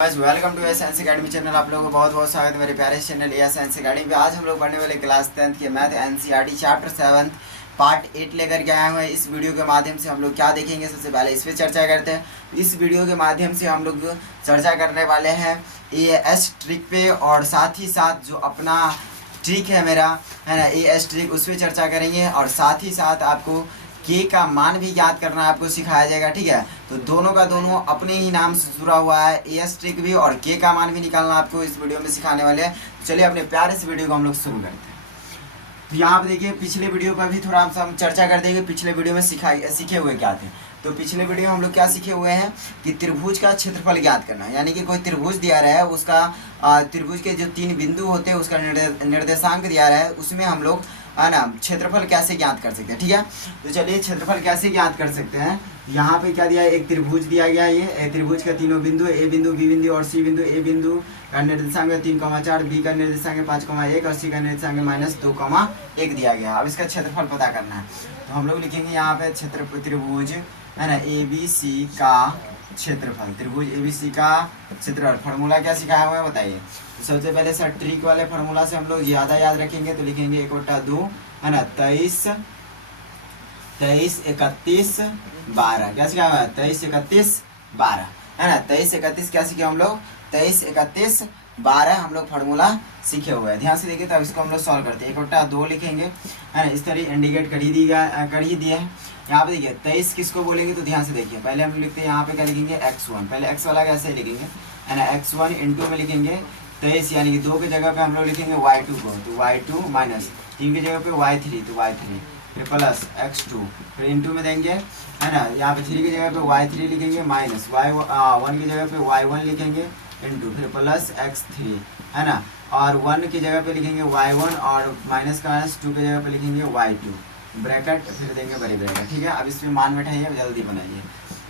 Welcome to science academy channel. आप लोगों को बहुत बहुत स्वागत है मेरे प्यारे चैनल साइंस अकेडमी पे। आज हम लोग पढ़ने वाले क्लास 10th के मैथ एनसीईआरटी चैप्टर 7 पार्ट 8 लेकर के आए हुए हैं। इस वीडियो के माध्यम से हम लोग क्या देखेंगे, सबसे पहले इस पर चर्चा करते हैं। इस वीडियो के माध्यम से हम लोग चर्चा करने वाले हैं एएस ट्रिक पे, और साथ ही साथ जो अपना ट्रिक है मेरा है ना एएस ट्रिक, उस पर चर्चा करेंगे। और साथ ही साथ आपको के का मान भी याद करना आपको सिखाया जाएगा, ठीक है। तो दोनों का दोनों अपने ही नाम से जुड़ा हुआ है, एएस ट्रिक भी और के का मान भी निकालना आपको इस वीडियो में सिखाने वाले हैं। चलिए अपने प्यारे से वीडियो को हम लोग शुरू करते हैं। तो यहाँ पे देखिए, पिछले वीडियो पर भी थोड़ा हम चर्चा कर देंगे पिछले वीडियो में सीखे हुए क्या थे। तो पिछले वीडियो में हम लोग क्या सीखे हुए हैं कि त्रिभुज का क्षेत्रफल ज्ञात करना, यानी कि कोई त्रिभुज दिया रहा है, उसका त्रिभुज के जो 3 बिंदु होते हैं उसका निर्देशांक दिया रहा है, उसमें हम लोग है ना क्षेत्रफल कैसे ज्ञात कर सकते हैं, ठीक है। तो चलिए क्षेत्रफल कैसे ज्ञात कर सकते हैं। यहाँ पे क्या दिया है, एक त्रिभुज दिया गया है। ये त्रिभुज का तीनों बिंदु, ए बिंदु, बी बिंदु और सी बिंदु। ए बिंदु का निर्देशांक 3,4, बी का निर्देशांक 5,1 और सी का निर्देशांक -2,1 दिया गया। अब इसका क्षेत्रफल पता करना है, तो हम लोग लिखेंगे यहाँ पे त्रिभुज है ना ए बी सी का क्षेत्रफल। त्रिभुज ए बी सी का क्षेत्रफल फार्मूला क्या सिखाया हुआ है बताइए। तो सबसे पहले सर ट्रिक वाले फार्मूला से हम लोग ज़्यादा याद रखेंगे, तो लिखेंगे 1/2 है ना 23, 31, 12। क्या सिखाया हुआ है 23, 31, 12 है ना। 23, 31 क्या सीखे हम लोग, 23, 31, 12 हम लोग फार्मूला सीखे हुए हैं। ध्यान से देखिए, तब इसको हम लोग सॉल्व करते हैं। 1/2 लिखेंगे है ना, इस तरह इंडिकेट कर ही दिया है। यहाँ पे देखिए 23 किसको बोलेंगे, तो ध्यान से देखिए। पहले हम लिखते हैं यहाँ पे क्या लिखेंगे x1, पहले x वाला कैसे लिखेंगे है ना, x1 इंटू में लिखेंगे 23, यानी कि 2 की जगह पे हम लोग लिखेंगे y2 को, तो y2 माइनस 3 की जगह पे y3, तो y3 फिर प्लस x2, फिर इंटू में देंगे है ना। यहाँ पे 3 की जगह पे y3 लिखेंगे माइनस y1 की जगह पे y1 लिखेंगे इंटू फिर प्लस x3 है ना, और 1 की जगह पे लिखेंगे y1 और माइनस का माइनस 2 की जगह पे लिखेंगे y2 ब्रैकेट, फिर देंगे बड़ी ब्रैकेट, ठीक है। अब इसमें मान बैठाइए, जल्दी बनाइए।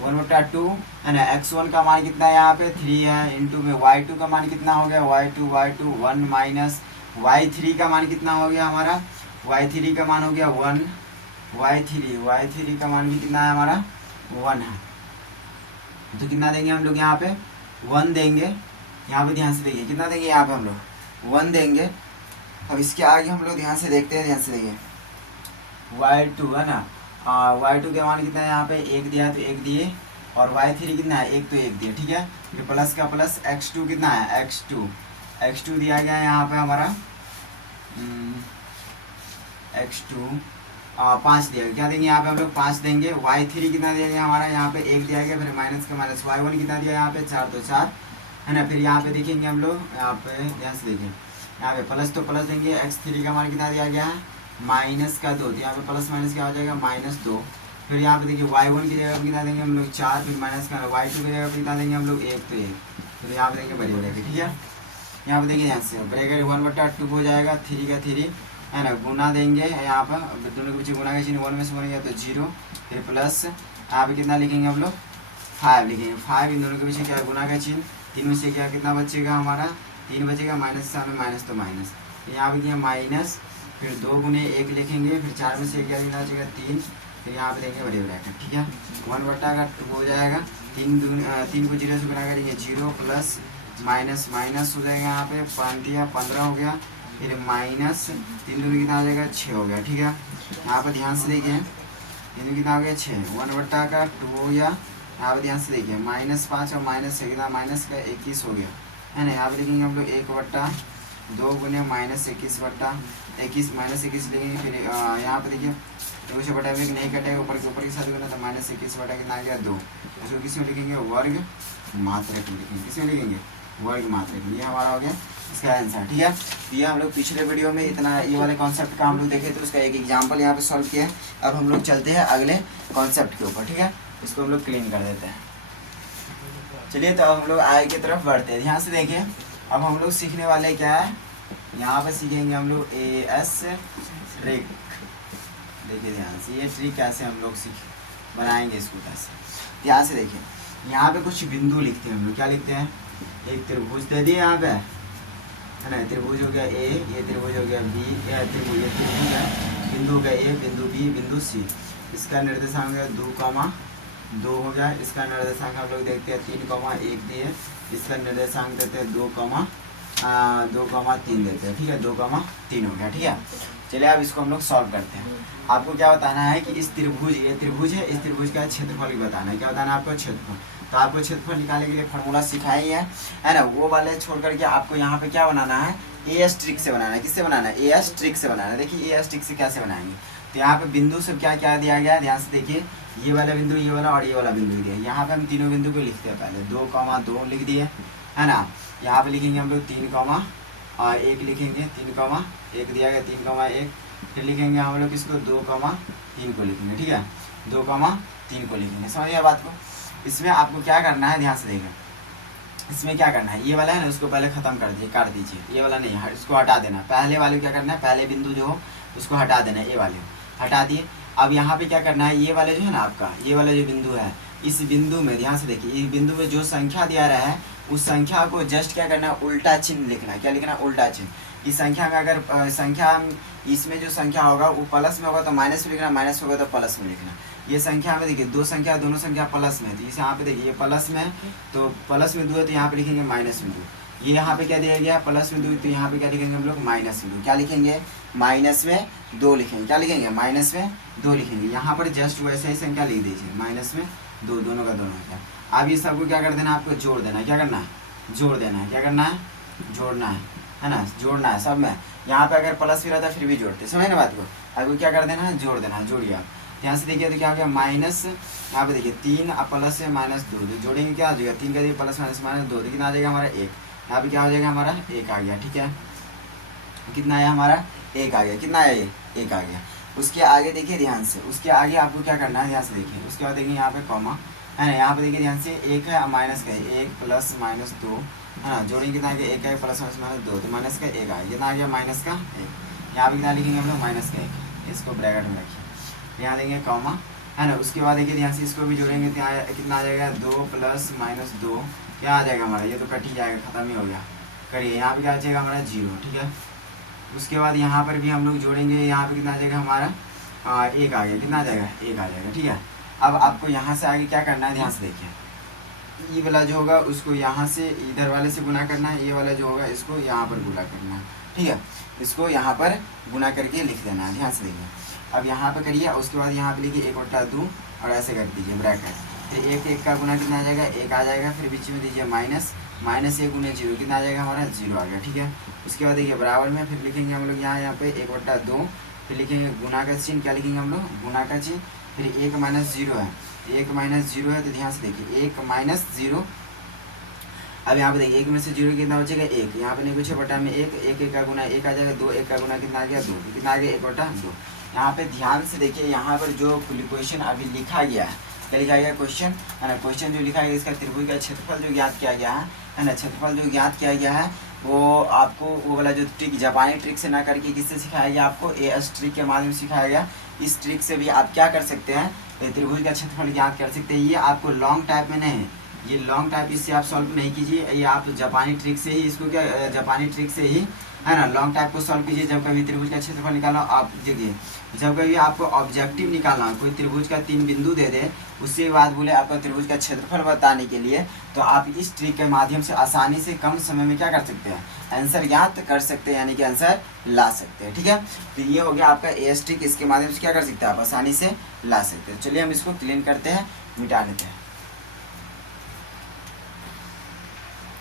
1/2 है ना, x1 का मान कितना है यहाँ पे 3 है, इंटू में y2 का मान कितना हो गया y2 1 माइनस y3 का मान कितना हो गया हमारा, y3 का मान हो गया 1, y3 का मान भी कितना है हमारा 1 है। तो कितना देंगे हम लोग यहाँ पे 1 देंगे। यहाँ पे ध्यान से देखिए कितना देंगे, यहाँ पे हम लोग 1 देंगे। अब इसके आगे हम लोग ध्यान से देखते हैं, ध्यान से देखिए y2 है ना, y2 के मान कितना है यहाँ पे 1 दिया, तो 1 दिए, और y3 कितना है 1, तो 1 दिए, ठीक है। फिर प्लस का प्लस x2 कितना है x2 दिया गया है यहाँ पे हमारा x2 5 दिया गया। क्या देंगे यहाँ पे हम लोग 5 देंगे। y3 कितना दिया गया हमारा यहाँ पे 1 दिया गया, फिर माइनस का माइनस y1 कितना दिया यहाँ पे 4, तो 4 है ना। फिर यहाँ पे देखेंगे हम लोग, यहाँ पे ध्यान से देखिए, यहाँ पे प्लस तो प्लस देंगे, x3 का मान कितना दिया गया है -2, तो यहाँ पे प्लस माइनस क्या हो जाएगा -2। फिर यहाँ पे देखिए y1 की जगह कितना देंगे हम लोग 4, फिर माइनस का y2 की जगह कितना देंगे हम लोग 1, तो 1, फिर यहाँ पे देंगे बड़ी ब्रैकेट, ठीक है। यहाँ पे देखिए यहाँ से ब्रैकेट 1/2 हो जाएगा, 3 का 3 है ना, गुना देंगे यहाँ पर, दोनों के पीछे गुना का चिन्ह 1 में से बन गया तो 0, फिर प्लस यहाँ पे कितना लिखेंगे हम लोग 5 लिखेंगे, 5 इन दोनों के पीछे क्या गुना का चिन्ह, 3 में से क्या कितना बचेगा हमारा 3 बचेगा, माइनस सामने माइनस तो माइनस, यहाँ पे क्या माइनस, फिर 2 गुने 1 लिखेंगे, फिर 4 में से क्या कितना बचेगा 3, फिर यहाँ पे देंगे बड़ी ब्रैकेट, ठीक है। 1/2 हो जाएगा, 3 को 0 से गुना करेंगे 0 प्लस माइनस माइनस हो जाएगा, यहाँ पे 15 हो गया, फिर माइनस 3 दूनी कितना हो जाएगा 6 हो गया, ठीक है। यहाँ पर ध्यान से देखिए 3 कितना हो गया 6, 1/2 हो गया। यहाँ पर ध्यान से देखिए -5 और -6 कितना माइनस का 21 हो गया है ना। यहाँ पे लिखेंगे हम लोग 1/2 गुने -21 -21 लेंगे। फिर यहाँ पे देखिए 2 से बटा 1 नहीं कटेगा, ऊपर के साथ गुना, तो -21 बटा कितना आ गया 2। इसको किस में लिखेंगे वर्ग मात्रक में लिखेंगे, किस में लिखेंगे वर्ग मात्रक में। ये हमारा हो गया इसका आंसर, ठीक है। ये हम लोग पिछले वीडियो में इतना ये वाले कॉन्सेप्ट का हम लोग देखे थे, उसका एक एग्जाम्पल यहाँ पे सॉल्व किया है। अब हम लोग चलते हैं अगले कॉन्सेप्ट के ऊपर, ठीक है। इसको हम लोग क्लीन कर देते हैं। चलिए तो अब हम लोग आगे की तरफ बढ़ते हैं। ध्यान से देखिए, अब हम लोग सीखने वाले क्या है, यहाँ पे सीखेंगे हम लोग एएस ट्रिक। देखिए ध्यान से, ये ट्रिक कैसे हम लोग बनाएंगे इसको कैसे। ध्यान से देखिए, यहाँ पे कुछ बिंदु लिखते हैं हम लोग, क्या लिखते हैं, एक त्रिभुज दे दिए यहाँ पे है ना, त्रिभुज हो गया ए, ये त्रिभुज हो गया बी, ये त्रिभुज है, बिंदु हो गया ए, बिंदु बी, बिंदु सी। इसका निर्देशांक है 2, 2 हो गया। इसका निर्देशांक हम लोग देखते हैं 3,1 दिए, इसका निर्देशांक देते हैं 2,3 देते हैं, ठीक है, 2,3 हो गया, ठीक है। चलिए अब इसको हम लोग सॉल्व करते हैं। आपको क्या बताना है कि इस त्रिभुज, ये त्रिभुज है, इस त्रिभुज का क्षेत्रफल भी बताना है। क्या बताना है आपको? क्षेत्रफल। तो आपको क्षेत्रफल निकालने के लिए फॉर्मूला सिखाया ही है ना, वो वाले छोड़ करके आपको यहाँ पे क्या बनाना है, एस ट्रिक से बनाना है। किससे बनाना है? एस ट्रिक से बनाना है। देखिए एस ट्रिक से कैसे बनाएंगे, तो यहाँ पे बिंदु सब क्या क्या दिया गया है, ध्यान से देखिए, ये वाला बिंदु, ये वाला और ये वाला बिंदु दिया। यहाँ पे हम तीनों बिंदु को लिखते हैं, पहले 2,2 लिख दिए, है ना। यहाँ पे लिखेंगे हम लोग 3,1 लिखेंगे, 3,1 दिया गया, 3,1। फिर लिखेंगे हम लोग इसको 2,3 को लिखेंगे, ठीक है, 2,3 को लिखेंगे। समझ गया बात को? इसमें आपको क्या करना है, ध्यान से देखिए, इसमें क्या करना है, ये वाला है ना, उसको पहले खत्म कर दीजिए, काट दीजिए, ये वाला नहीं, इसको हटा देना। पहले वाले क्या करना है, पहले बिंदु जो हो उसको हटा देना है, ये वाले हटा दिए। अब यहाँ पे क्या करना है, ये वाले जो है ना आपका, ये वाला जो बिंदु है, इस बिंदु में ध्यान से देखिए, इस बिंदु में जो संख्या दिया रहा है उस संख्या को जस्ट क्या करना है, उल्टा चिन्ह लिखना है। क्या लिखना है? उल्टा चिन्ह। इस संख्या में अगर संख्या इसमें जो संख्या होगा वो प्लस में होगा तो माइनस में लिखना, माइनस में होगा तो प्लस में लिखना। ये संख्या में देखिए दो संख्या, दोनों संख्या प्लस में, तो इसे यहाँ पे देखिए ये प्लस में, तो प्लस में 2 है तो यहाँ पे लिखेंगे माइनस में 2। ये यहाँ पे क्या दिया गया, प्लस में 2, तो यहाँ पे क्या लिखेंगे हम लोग, माइनस में 2। क्या लिखेंगे? माइनस में 2 लिखेंगे। क्या लिखेंगे? माइनस में 2 लिखेंगे। यहाँ पर जस्ट वैसे ही संख्या लिख दीजिए, माइनस में 2, दोनों का दोनों है। अब ये सबको क्या कर देना, आपको जोड़ देना है। क्या करना है? जोड़ देना है। क्या करना है? जोड़ना है ना, जोड़ना है सब में। यहाँ पे अगर प्लस भी रहता फिर भी जोड़ते, समझ ना बात को। अब क्या कर देना है, जोड़ देना है। जोड़िए आप, ध्यान से देखिए, तो क्या हो गया, माइनस, यहाँ पे देखिए 3 प्लस से -2, तो जोड़ेंगे क्या आ जाएगा, 3 का देखिए प्लस माइनस -2, तो कितना आ जाएगा हमारा 1। यहाँ पे क्या हो जाएगा हमारा 1 आ गया, ठीक है। कितना आया हमारा? 1 आ गया। कितना आया? ये 1 आ गया। उसके आगे देखिए ध्यान से, उसके आगे आपको क्या करना है, ध्यान से देखिए, उसके बाद देखिए यहाँ पे कॉमा है ना, यहाँ पे देखिए ध्यान से 1 है माइनस का 1 प्लस -2 है ना, जोड़ेंगे कितना आ गया, 1 है प्लस -2, तो माइनस का 1 आ गया। कितना आ गया? माइनस का 1। यहाँ पे कितना लिखेंगे हम लोग, माइनस का 1, इसको ब्रैकेट में रखिए, यहाँ देंगे कॉमा है ना। उसके बाद देखिए ध्यान से इसको भी जोड़ेंगे, कितना आ जाएगा, 2 प्लस -2, क्या आ जाएगा हमारा, ये तो कट ही जाएगा, खत्म ही हो गया। करिए, यहाँ पे क्या आ जाएगा हमारा 0, ठीक है। उसके बाद यहाँ पर भी हम लोग जोड़ेंगे, यहाँ पे कितना आ जाएगा हमारा 1 आ गया। कितना आ जाएगा? 1 आ जाएगा, ठीक है। अब आपको यहाँ से आगे क्या करना है, ध्यान से देखिए, ये वाला जो होगा उसको यहाँ से इधर वाले से गुना करना है, ये वाला जो होगा इसको यहाँ पर गुना करना है, ठीक है। इसको यहाँ पर गुना करके लिख देना है, ध्यान से देखिए। अब यहाँ पे करिए, उसके बाद यहाँ पे लिखिए 1/2 और ऐसे कर दीजिए ब्रैकेट, तो 1 का गुना कितना आ जाएगा, 1 आ जाएगा। फिर बीच में दीजिए माइनस, -1 गुना 0, कितना आ जाएगा हमारा, 0 आ गया, ठीक है। उसके बाद देखिए बराबर में फिर लिखेंगे हम लोग यहाँ पे 1/2, फिर लिखेंगे गुना का चिन्ह, क्या लिखेंगे हम लोग, गुना का चिन्ह। फिर 1 - 0 है, 1 - 0 है, तो ध्यान से देखिए 1 - 0। अब यहाँ पे देखिए 1 में से 0 कितना बचेगा, 1, यहाँ पे नहीं कुछ है, बटा में 1, 1 का गुना 1 आ जाएगा, 2 1 का गुना कितना आ गया, 2, कितना आ गया, 1/2। यहाँ पे ध्यान से देखिए, यहाँ पर जो क्वेश्चन अभी लिखा गया है, क्या लिखा गया क्वेश्चन है ना, क्वेश्चन जो लिखा गया इसका त्रिभुज का क्षेत्रफल जो ज्ञात किया गया है ना, क्षेत्रफल जो ज्ञात किया गया है वो आपको वो वाला जो ट्रिक, जापानी ट्रिक से ना करके किससे सिखाया गया, आपको एस ट्रिक के माध्यम से सिखाया गया। इस ट्रिक से भी आप क्या कर सकते हैं, त्रिभुज का क्षेत्रफल ज्ञात कर सकते हैं। ये आपको लॉन्ग टाइप में नहीं है, ये लॉन्ग टाइप इससे आप सॉल्व नहीं कीजिए, ये आप जापानी ट्रिक से ही इसको क्या, जापानी ट्रिक से ही है ना लॉन्ग टाइप को सॉल्व कीजिए। जब कभी त्रिभुज का क्षेत्रफल निकालना, आप देखिए जब कभी आपको ऑब्जेक्टिव निकालना, कोई त्रिभुज का 3 बिंदु दे दे, उससे बाद बोले आपका त्रिभुज का क्षेत्रफल बताने के लिए, तो आप इस ट्रिक के माध्यम से आसानी से कम समय में क्या कर सकते हैं, आंसर ज्ञात कर सकते हैं, यानी कि आंसर ला सकते हैं, ठीक है। तो ये हो गया आपका एस ट्रिक, इसके माध्यम से क्या कर सकते हैं आप, आसानी से ला सकते हैं। चलिए हम इसको क्लीन करते हैं, मिटा लेते हैं।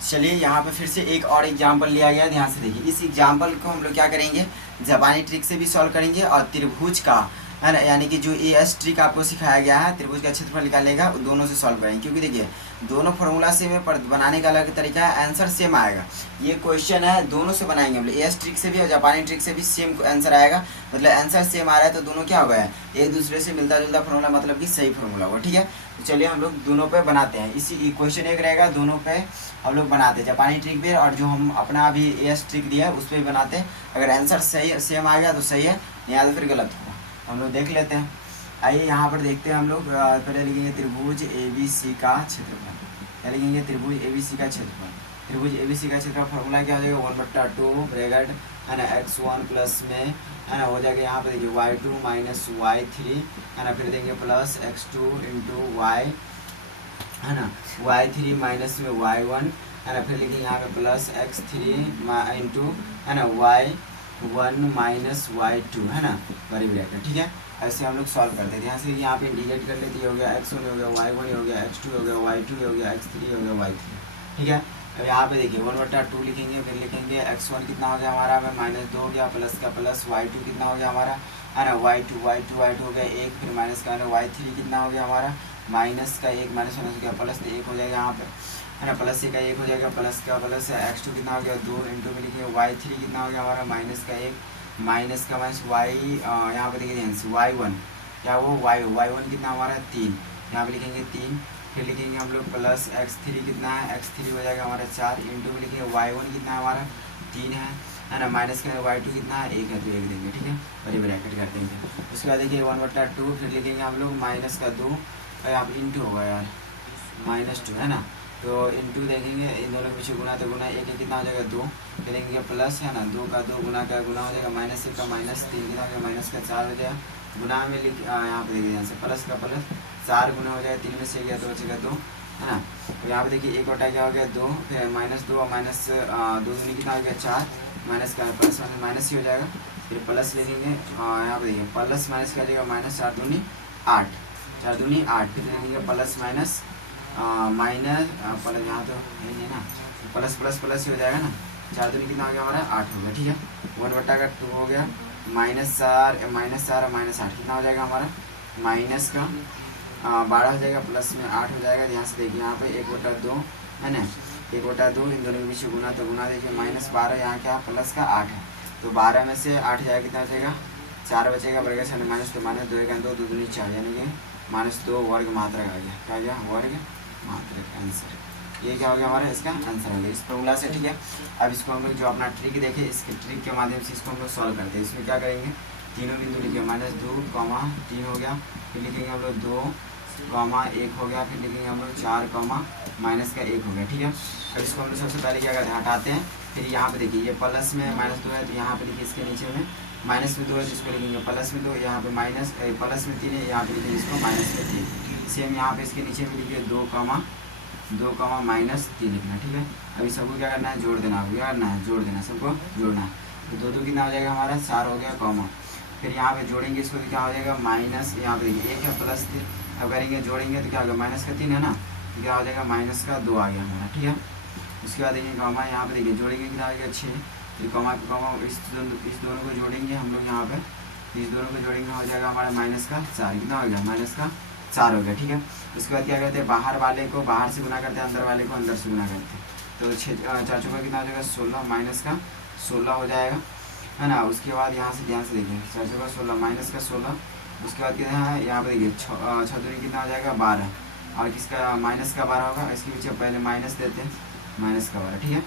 चलिए यहाँ पे फिर से एक और एग्जाम्पल लिया गया, ध्यान से देखिए। इस एग्जाम्पल को हम लोग क्या करेंगे, जापानी ट्रिक से भी सॉल्व करेंगे और त्रिभुज का है ना, यानी कि जो एस ट्रिक आपको सिखाया गया है त्रिभुज का क्षेत्रफल निकालेगा, दोनों से सॉल्व करेंगे। क्योंकि देखिए दोनों फॉर्मूला सेम है पर बनाने का अलग तरीका है, आंसर सेम आएगा। ये क्वेश्चन है, दोनों से बनाएंगे हम लोग, एस ट्रिक से भी और जापानी ट्रिक से भी सेम आंसर आएगा। मतलब आंसर सेम आ रहा है तो दोनों क्या हो गया, एक दूसरे से मिलता जुलता फॉर्मूला, मतलब कि सही फॉर्मूला होगा, ठीक है। तो चलिए हम लोग दोनों पे बनाते हैं। इसी क्वेश्चन एक रहेगा, दोनों पे हम लोग बनाते हैं, जापानी ट्रिक भी और जो हम अपना अभी एस ट्रिक दिया है उस पर भी बनाते हैं। अगर आंसर सही सेम आ गया तो सही है, नहीं तो फिर गलत होगा। हम लोग देख लेते हैं। आइए यहाँ पर देखते हैं हम लोग, पहले लिखेंगे त्रिभुज ABC का क्षेत्रफल। क्या लिखेंगे, त्रिभुज ABC का क्षेत्रफल। त्रिभुज ABC का क्षेत्रफल फॉर्मूला क्या हो जाएगा, 1/2 ब्रैकेट है ना, x1 प्लस में है ना हो जाएगा, यहाँ पर देखिए y2 - y3 है ना, फिर देंगे प्लस x2 × y है ना, y3 माइनस में y1 है ना, फिर लिखेंगे यहाँ पे प्लस x3 इंटू है ना y1 माइनस y2 है ना, बड़ी ब्रैकेट। ठीक है, ऐसे हम लोग सॉल्व करते हैं। यहाँ से यहाँ पे इंटीग्रेट कर लेते, हो गया x1 हो गया y1 हो गया x2 हो गया y2 हो गया x3 हो गया y3। ठीक है, अब यहाँ पे देखिए 1/2 लिखेंगे, फिर लिखेंगे x1 कितना हो गया हमारा में -2 हो गया, प्लस का प्लस y2 कितना हो गया हमारा है ना y2 हो गया 1, फिर माइनस का y3 कितना हो गया हमारा माइनस का 1 माइनस हो गया प्लस 1 हो जाएगा यहाँ पे है ना, प्लस का 1 हो जाएगा, प्लस का प्लस x2 कितना हो गया 2 इंटू में लिखिए y3 कितना हो गया हमारा माइनस का 1 माइनस का माइनस y यहाँ पे देखिए y1 क्या वो y1 कितना हमारा 3, यहाँ पे लिखेंगे 3, फिर लिखेंगे हम लोग प्लस x3 कितना है x3 हो जाएगा हमारा 4 इंटू में लिखेंगे y1 कितना हमारा 3 है ना, माइनस का y2 कितना है 1 है तो 1 देंगे। ठीक है, बड़ी ब्रैकेट कर देंगे। उसके बाद देखिए 1/2 फिर लिखेंगे हम लोग माइनस का 2 यहाँ पे इंटू होगा यार -2 है ना, तो इंटू देखेंगे इन दोनों के पीछे गुना, तो गुना 1 कितना हो जाएगा 2, फिर लेंगे प्लस है ना 2 का 2 गुना का गुना हो जाएगा -1 का -3 कितना हो गया माइनस का 4 हो जाएगा, गुना में लिख यहाँ पे देखिए यहाँ से प्लस का प्लस 4 गुना हो जाएगा 3 में से गया तो बचेगा 2 है ना, तो यहाँ पे देखिए 1 बटा क्या हो गया 2, फिर -2 और -2 दूनी कितना हो गया 4, माइनस का प्लस माइनस ही हो जाएगा, फिर प्लस लिखेंगे यहाँ पे देखिए प्लस माइनस का जाएगा -4 दूनी 8, 4 दूनी 8, फिर लिखेंगे प्लस माइनस माइनस प्लस यहाँ तो है नहीं ना, प्लस प्लस प्लस ही हो जाएगा ना, 4 दूनी कितना हो गया हमारा 8 हो गया। ठीक है, 1/2 हो गया -4 और -8 कितना हो जाएगा हमारा माइनस का 12 हो जाएगा, प्लस में 8 हो जाएगा। यहाँ से देखिए यहाँ पे 1/2 है ना, 1/2 इन दोनों के बीच गुना, तो गुना देखिए -12 यहाँ क्या प्लस का 8 है, तो 12 में से 8 जाएगा कितना बचेगा 4 बचेगा, बढ़ेगा से माइनस तो माइनस 2 का 2 दूनी 4 यानी कि -2 वर्ग मात्रक आ गया, क्या आ गया वर्ग मात्रक आंसर। ये क्या हो गया हमारा इसका आंसर हो गया इस फॉर्मूला से। ठीक है, अब इसको हम लोग जो अपना ट्रिक देखे इसके ट्रिक के माध्यम से इसको हम लोग सॉल्व करते हैं। इसमें क्या करेंगे तीनों बिंदु लिखे -2, 3 हो गया, फिर लिखेंगे हम लोग 2, 1 हो गया, फिर लिखेंगे हम लोग 4, माइनस का 1 हो गया। ठीक है, अब इसको हम लोग सबसे पहले क्या करते हैं हटाते हैं, फिर यहाँ पे देखिए ये प्लस में -2 है तो यहाँ पे लिखिए इसके नीचे में माइनस में 2 है तो इसको लिखेंगे प्लस में 2, यहाँ पे माइनस प्लस में 3 है, यहाँ पे लिखेंगे इसको माइनस में 3, सेम यहाँ पे इसके नीचे में लिखिए 2, -3 लिखना। ठीक है, अभी सबको क्या करना है जोड़ देना, क्या करना है जोड़ देना, सबको जोड़ना है, तो 2 कितना हो जाएगा हमारा 4 हो गया कॉमा, फिर यहाँ पे जोड़ेंगे इसको तो क्या हो जाएगा माइनस, यहाँ पे 1 है प्लस 3, अब करेंगे जोड़ेंगे तो क्या होगा माइनस का 3 है ना, तो क्या हो जाएगा माइनस का 2 आ गया हमारा। ठीक है, उसके बाद देखिए कॉमा यहाँ पे देखिए जोड़ेंगे कितना आ गया 6, फिर कॉमा इस दोनों को जोड़ेंगे हम लोग यहाँ पे, इस दोनों को जोड़ेंगे हो जाएगा हमारा माइनस का 4, कितना हो गया माइनस का 4 हो गया। ठीक है, उसके बाद क्या करते हैं बाहर वाले को बाहर से गुना करते हैं, अंदर वाले को अंदर से गुना करते हैं, तो 4 चौका कितना हो जाएगा 16, माइनस का 16 हो जाएगा है ना। उसके बाद यहाँ से ध्यान से देखिए 4 चौका 16 माइनस का 16, उसके बाद कितना है यहाँ पे देखिए 6 दूनी कितना हो जाएगा 12, और किसका माइनस का 12 होगा, इसके पीछे पहले माइनस देते हैं माइनस का 12। ठीक है,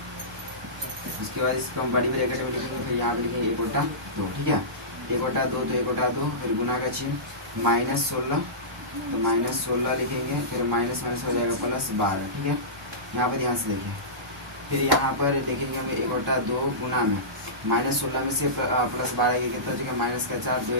उसके बाद इसको हम बड़ी ब्रैकेट में लिखेंगे, फिर यहाँ पे लिखेंगे 1/2। ठीक है, 1/2 तो 1/2, फिर गुना का चिन्ह -16 तो -16 लिखेंगे, फिर माइनस माइनस हो जाएगा +12। ठीक है, यहाँ पर ध्यान से देखिए, फिर यहाँ पर लिखेंगे हम 1/2 गुना में -16 में से +12 के कितना हो माइनस का 4, 2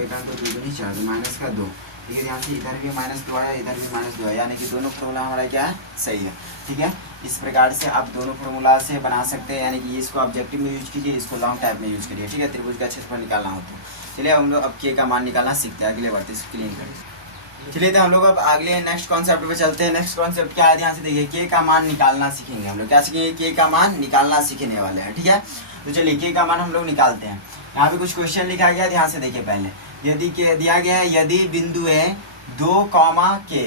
1 तो 2 दूनी 4 तो माइनस का 2। ठीक है, ध्यान से इधर भी -2 आया, इधर भी -2 आया, यानी कि दोनों फॉर्मूला हमारा क्या है सही है। ठीक है, इस प्रकार से आप दोनों फॉर्मूला से बना सकते हैं, यानी कि इसको ऑब्जेक्टिव में यूज कीजिए, इसको लॉन्ग टाइप में यूज करिए। ठीक है, त्रिभुज का क्षेत्रफल निकालना हो तो चलिए हम लोग अब के का मान निकालना सीखते हैं, अगले बढ़ते इसको क्लीन करें। चलिए तो हम लोग अब अगले नेक्स्ट कॉन्सेप्ट पे चलते हैं। नेक्स्ट कॉन्सेप्ट क्या है ध्यान से देखिए, के का मान निकालना सीखेंगे हम लोग, क्या सीखेंगे के का मान निकालना सीखने वाले हैं। ठीक है, तो चलिए के का मान हम लोग निकालते हैं। यहाँ पे कुछ क्वेश्चन लिखा गया है, ध्यान से देखिए पहले, यदि के दिया गया है यदि बिंदु है 2, के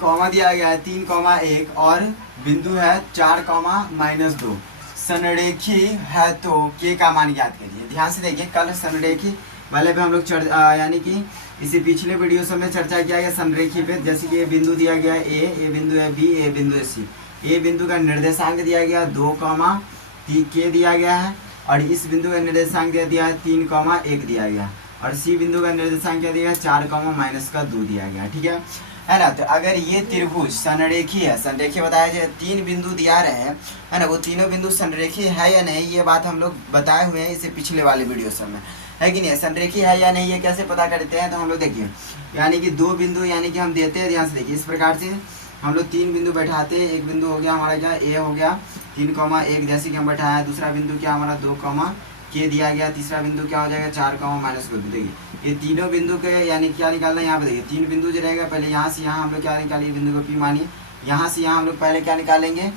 कॉमा दिया गया है 3, 1 और बिंदु है 4, -2 संरेखी है तो के का मान ज्ञात करिए। ध्यान से देखिए कल संरेखी वाले पे हम लोग यानी कि इसी पिछले वीडियो से में चर्चा किया गया संरेखी पे, जैसे कि ये बिंदु दिया गया है ए बिंदु है बी, ए बिंदु है सी, ए बिंदु का निर्देशांक दिया गया 2, के दिया गया है, और इस बिंदु का निर्देशांक दिया है 3, 1 दिया गया, और सी बिंदु का निर्देशांक क्या दिया है 4, -2 दिया गया। ठीक है ना। तो अगर ये त्रिभुज संरेखी है, संरेखी बताया जाए 3 बिंदु दिया रहे हैं है ना, वो तीनों बिंदु संरेखी है या नहीं, ये बात हम लोग बताए हुए हैं इसे पिछले वाले वीडियो सब में, है कि नहीं, संरेखी है या नहीं ये कैसे पता करते हैं, तो हम लोग देखिए यानी कि 2 बिंदु यानी कि हम देते हैं, ध्यान से देखिए इस प्रकार से हम लोग 3 बिंदु बैठाते हैं। एक बिंदु हो गया हमारा क्या ए हो गया 3,1 जैसे कि हम बैठाया। दूसरा बिंदु क्या हमारा 2, के दिया गया। तीसरा बिंदु क्या हो जाएगा 4, -2। देखिए ये तीनों बिंदु के यानी क्या निकालना है यहाँ पे। देखिए 3 बिंदु जो रहेगा पहले यहाँ से यहाँ हम लोग क्या निकालेंगे, बिंदु को पी मानिए। यहाँ से यहाँ हम लोग पहले क्या निकालेंगे,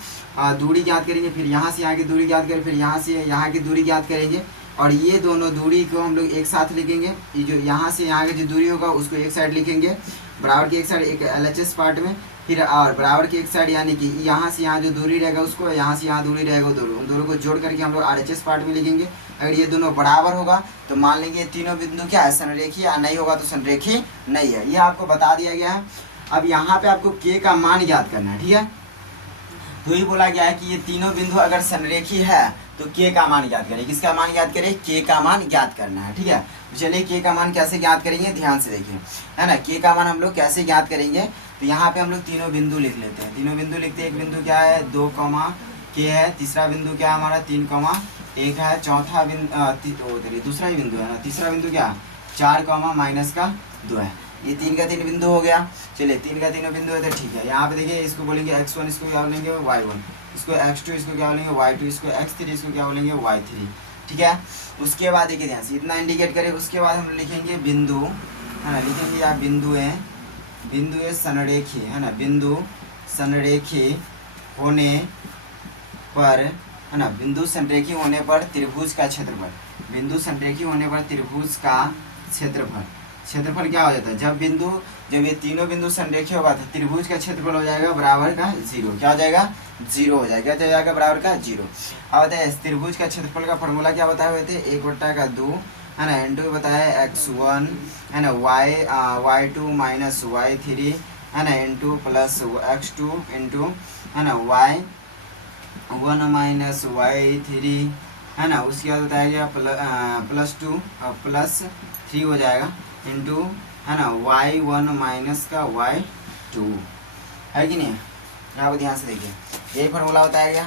दूरी ज्ञात करेंगे। फिर यहाँ से यहाँ की दूरी ज्ञात करेंगे। फिर यहाँ से यहाँ की दूरी ज्ञात करेंगे। और ये दोनों दूरी को हम लोग एक साथ लिखेंगे। ये जो यहाँ से यहाँ की जो दूरी होगा उसको एक साइड लिखेंगे, बराबर की एक साइड एक LHS पार्ट में। फिर और बराबर की एक साइड यानी कि यहाँ से यहाँ जो दूरी रहेगा उसको, यहाँ से यहाँ दूरी रहेगा उन दोनों को जोड़ करके हम लोग RHS पार्ट में लिखेंगे। अगर ये दोनों बराबर होगा तो मान लेंगे तीनों बिंदु क्या है, संरेखीय। नहीं होगा तो संरेखीय नहीं है। ये आपको बता दिया गया है। अब यहाँ पे आपको के का मान ज्ञात करना है, ठीक है। तो ये बोला गया है कि ये तीनों बिंदु अगर संरेखीय है तो के का मान ज्ञात करें। किसका मान ज्ञात करें, के का मान ज्ञात करना है, ठीक है। तो चलिए के का मान कैसे ज्ञात करेंगे, ध्यान से देखिए, है ना। के का मान हम लोग कैसे ज्ञात करेंगे, तो यहाँ पे हम लोग तीनों बिंदु लिख लेते हैं। तीनों बिंदु लिखते हैं। एक बिंदु क्या है 2, के है। तीसरा बिंदु क्या है हमारा 3, 1 है। चौथा बिंदु दूसरा ही बिंदु है ना। तीसरा बिंदु क्या 4, -2 है। ये 3 का 3 बिंदु हो गया। चलिए 3 का 3 बिंदु है तो ठीक है। यहाँ पे देखिए इसको बोलेंगे x1, इसको क्या बोलेंगे y1, इसको x2, इसको क्या बोलेंगे y2, इसको x3, इसको क्या बोलेंगे y3, ठीक है। उसके बाद देखिए ध्यान से इतना इंडिकेट करें। उसके बाद हम लिखेंगे बिंदु, है ना। लिखेंगे या बिंदु है संरेखीय, है ना। बिंदु संरेखीय होने पर, है ना। बिंदु संरेखीय होने पर त्रिभुज का क्षेत्रफल। बिंदु संरेखीय होने पर त्रिभुज का क्षेत्रफल क्या हो जाता है, जब ये तीनों बिंदु संरेखीय होगा तो त्रिभुज का क्षेत्रफल हो जाएगा बराबर का 0। क्या हो जाएगा 0 हो जाएगा। क्या हो जाएगा बराबर का 0। अब बताए त्रिभुज का क्षेत्रफल का फॉर्मूला क्या बताए हुए थे, 1/2, है ना, इंटू बताया x1, है ना, y2 माइनस y3, है ना, इंटू प्लस x2 इंटू, है ना, y1 माइनस y3, है ना। उसके बाद बताया गया +2 +3 हो जाएगा इंटू, है ना, y1 माइनस का y2, है कि नहीं। यहाँ पर ध्यान से देखिए यही फार्मूला बताया गया,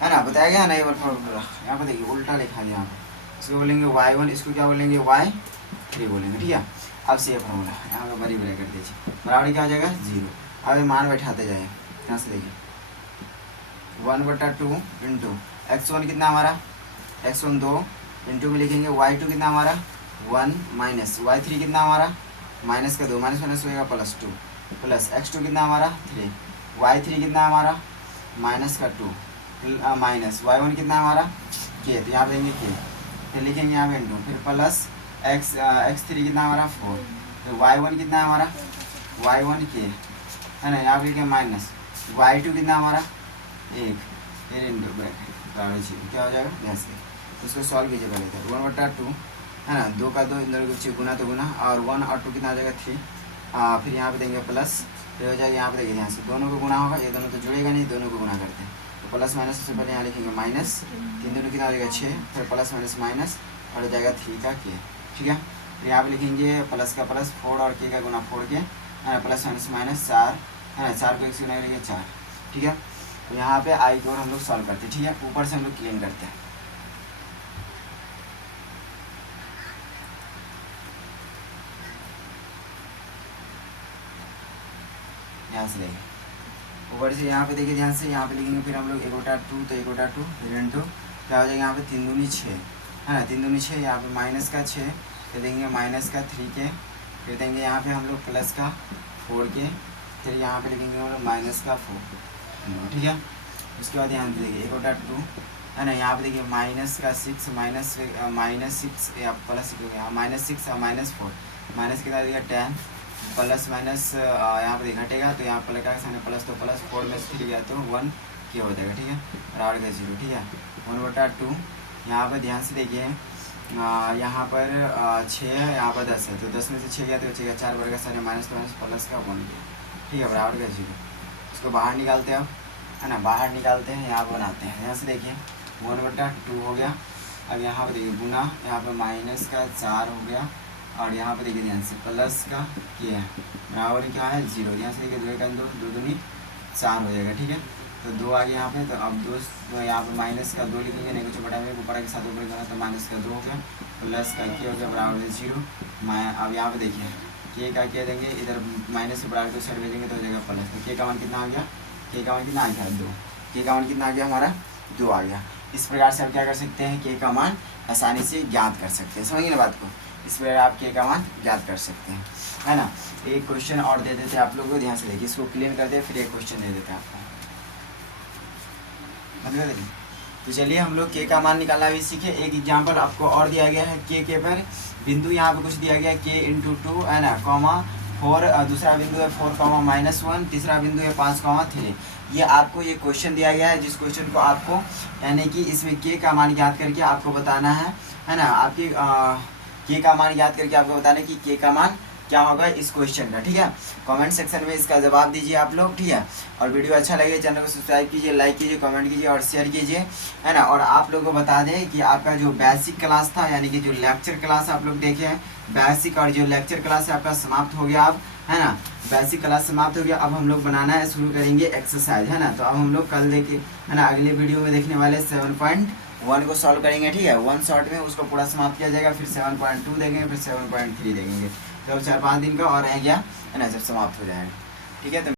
है ना। बताया गया ना ये फार्मूला। यहाँ पर देखिए उल्टा लिखा है। यहाँ पर इसको बोलेंगे y1, इसको क्या बोलेंगे y3 बोलेंगे, ठीक है। अब से ये फार्मूला यहाँ पर बड़ी कर दीजिए, बराबर क्या आ जाएगा 0। अब मान बैठाते जाए। यहाँ से देखिए 1/2 इंटू x1 कितना हमारा x1 2 इंटू में लिखेंगे y2 कितना हमारा 1 माइनस y3 कितना हमारा -2 माइनस होएगा +2 प्लस x2 कितना हमारा 3, y3 कितना हमारा -2 माइनस y1 कितना हमारा k। तो यहाँ पे देंगे k, फिर लिखेंगे यहाँ पे इंटू, फिर प्लस x3 कितना हमारा 4, फिर y1 कितना हमारा y1 k, है ना। यहाँ पे लिखेंगे माइनस y2 कितना हमारा 1, फिर इंटू ब्रैकेट क्या हो जाएगा यहाँ से। इसको सॉल्व कीजिए पहले तो 1/2, है ना, 2 का 2 इधर कुछ गुना तो गुना, और 1 और 2 कितना आ जाएगा 3। फिर यहाँ पे देंगे प्लस, फिर हो जाएगा यहाँ पे देखिए ध्यान से दोनों को गुना होगा, ये दोनों तो जुड़ेगा नहीं, दोनों को गुना करते हैं तो प्लस माइनस से पहले यहाँ लिखेंगे माइनस, 3 दोनों कितना हो जाएगा 6, फिर प्लस माइनस माइनस और हो जाएगा 3 का k, ठीक है। फिर यहाँ पे लिखेंगे प्लस का प्लस 4 और k का गुना 4 के, है ना, प्लस माइनस माइनस 4, है ना, 4 को 1 से गुना करेंगे 4, ठीक है। तो यहाँ पे आई को हम लोग सॉल्व करते हैं, ठीक है। ऊपर से हम लोग क्लीन करते हैं। यहाँ से देखिए ऊपर से यहाँ पे देखिए ध्यान से, यहाँ पे लिखेंगे फिर हम लोग 1/2 तो 1/2 फिर इंटू क्या हो जाएगा यहाँ पे 3 दूनी 6, है ना, 3 दूनी 6, यहाँ पे माइनस का 6, फिर देंगे माइनस का 3 के, फिर देंगे यहाँ पे हम लोग प्लस का 4 के, फिर यहाँ पे लिखेंगे हम लोग माइनस का 4, ठीक है। उसके बाद यहाँ पे देखिए 1/2, है ना, यहाँ पे देखिए माइनस का 6 माइनस 6 या प्लस -6 और -4, माइनस कितना दिया 10, प्लस माइनस यहाँ पे घटेगा तो यहाँ पर का सामने प्लस, तो प्लस 4 में से 3 गया तो 1 के हो जाएगा, ठीक है, बराबर का 0, ठीक है। 1/2 यहाँ पर ध्यान से देखिए, यहाँ पर 6 है, यहाँ पर 10 है, तो 10 में से 6 गया तो बचेगा 4 वर्ग का सारे माइनस तो प्लस का 1 गया, ठीक है, बराबर का 0। इसको बाहर निकालते हैं, है ना, बाहर निकालते हैं, यहाँ पर बनाते हैं। यहाँ से देखिए 1/2 हो गया। अब यहाँ पर देखिए गुना, यहाँ पर माइनस का 4 हो गया, और यहाँ पे देखिए ध्यान से प्लस का किया है, बराबर क्या है 0। यहाँ से देखिए 2 का 2 दूनी 4 हो जाएगा, ठीक है। तो 2 आ गया यहाँ पे, तो अब 2 तो यहाँ पे माइनस का 2 लिखेंगे, नहीं कुछ बटा में ऊपर के साथ ऊपर गया तो माइनस का 2 हो गया, प्लस का क्या हो गया बराबर 0। अब यहाँ पे देखिए के का क्या देंगे, इधर माइनस से बढ़ा के साइड भेजेंगे तो हो जाएगा प्लस। तो के का मान कितना आ गया, के का मान कितना आ गया 2, के का मान कितना आ गया हमारा 2 आ गया। इस प्रकार से आप क्या कर सकते हैं, के का मान आसानी से ज्ञात कर सकते हैं। समझिए ना बात को, इस प्रकार आप के का मान ज्ञात कर सकते हैं, है ना। एक क्वेश्चन और दे देते हैं आप लोगों को, ध्यान से देखिए, इसको क्लियर करते हैं फिर एक क्वेश्चन दे देते हैं आपको, मतलब देखिए। तो चलिए हम लोग के का मान निकालना भी सीखे। एक एग्जाम्पल आपको और दिया गया है, के पर बिंदु यहाँ पे कुछ दिया गया है के इंटू 2 है ना, कॉमा 4, दूसरा बिंदु है 4 कॉमा -1, तीसरा बिंदु है 5 कॉमा 3। ये आपको ये क्वेश्चन दिया गया है, जिस क्वेश्चन को आपको यानी कि इसमें के का मान ज्ञात करके आपको बताना है ना। आपकी के का मान ज्ञात करके आपको बताना है कि के का मान क्या होगा इस क्वेश्चन का, ठीक है। कमेंट सेक्शन में इसका जवाब दीजिए आप लोग, ठीक है। और वीडियो अच्छा लगे चैनल को सब्सक्राइब कीजिए, लाइक कीजिए, कमेंट कीजिए और शेयर कीजिए, है ना। और आप लोगों को बता दें कि आपका जो बेसिक क्लास था, यानी कि जो लेक्चर क्लास आप लोग देखे हैं, बेसिक और जो लेक्चर क्लास है आपका समाप्त हो गया अब, है ना। बेसिक क्लास समाप्त हो गया, अब हम लोग बनाना है शुरू करेंगे एक्सरसाइज, है ना। तो अब हम लोग कल देखिए, है ना, अगले वीडियो में देखने वाले 7.1 को सॉल्व करेंगे, ठीक है। 1 शॉट में उसको पूरा समाप्त किया जाएगा, फिर 7.2 देखेंगे, फिर 7.3 देखेंगे। तो 4-5 दिन का और रह गया, है ना, जब समाप्त हो जाएगा, ठीक है। तो